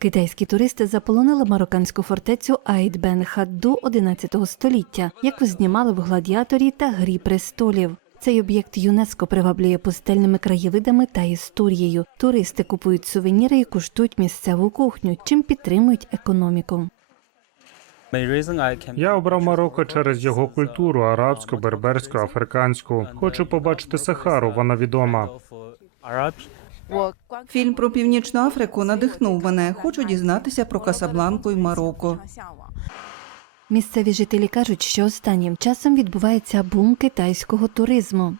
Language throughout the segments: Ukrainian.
Китайські туристи заполонили марокканську фортецю Айд Бен Хадду 11 століття, яку знімали в гладіаторі та грі престолів. Цей об'єкт ЮНЕСКО приваблює пустельними краєвидами та історією. Туристи купують сувеніри і куштують місцеву кухню, чим підтримують економіку. Я обрав Марокко через його культуру арабську, берберську, африканську. Хочу побачити Сахару, вона відома. Фільм про північну Африку надихнув мене. Хочу дізнатися про Касабланку і Марокко. Місцеві жителі кажуть, що останнім часом відбувається бум китайського туризму.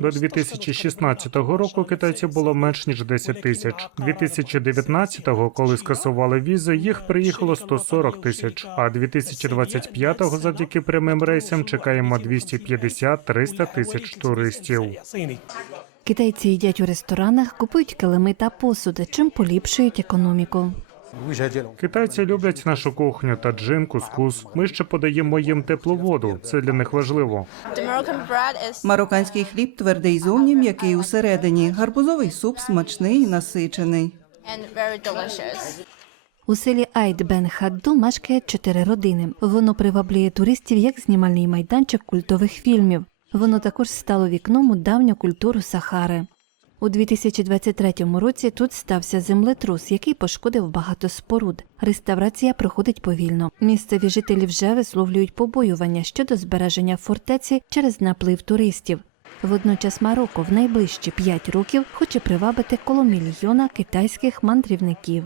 До 2016 року китайців було менш ніж 10 тисяч. 2019-го, коли скасували візи, їх приїхало 140 тисяч. А 2025-го завдяки прямим рейсам чекаємо 250-300 тисяч туристів. Китайці їдять у ресторанах, купують килими та посуд, чим поліпшують економіку. Китайці люблять нашу кухню та джин, кускус. Ми ще подаємо їм теплу воду. Це для них важливо. Марокканський хліб твердий зовні, м'який усередині. Гарбузовий суп смачний і насичений. У селі Айд Бен Хадду мешкає чотири родини. Воно приваблює туристів як знімальний майданчик культових фільмів. Воно також стало вікном у давню культуру Сахари. У 2023 році тут стався землетрус, який пошкодив багато споруд. Реставрація проходить повільно. Місцеві жителі вже висловлюють побоювання щодо збереження фортеці через наплив туристів. Водночас Марокко в найближчі п'ять років хоче привабити коло мільйона китайських мандрівників.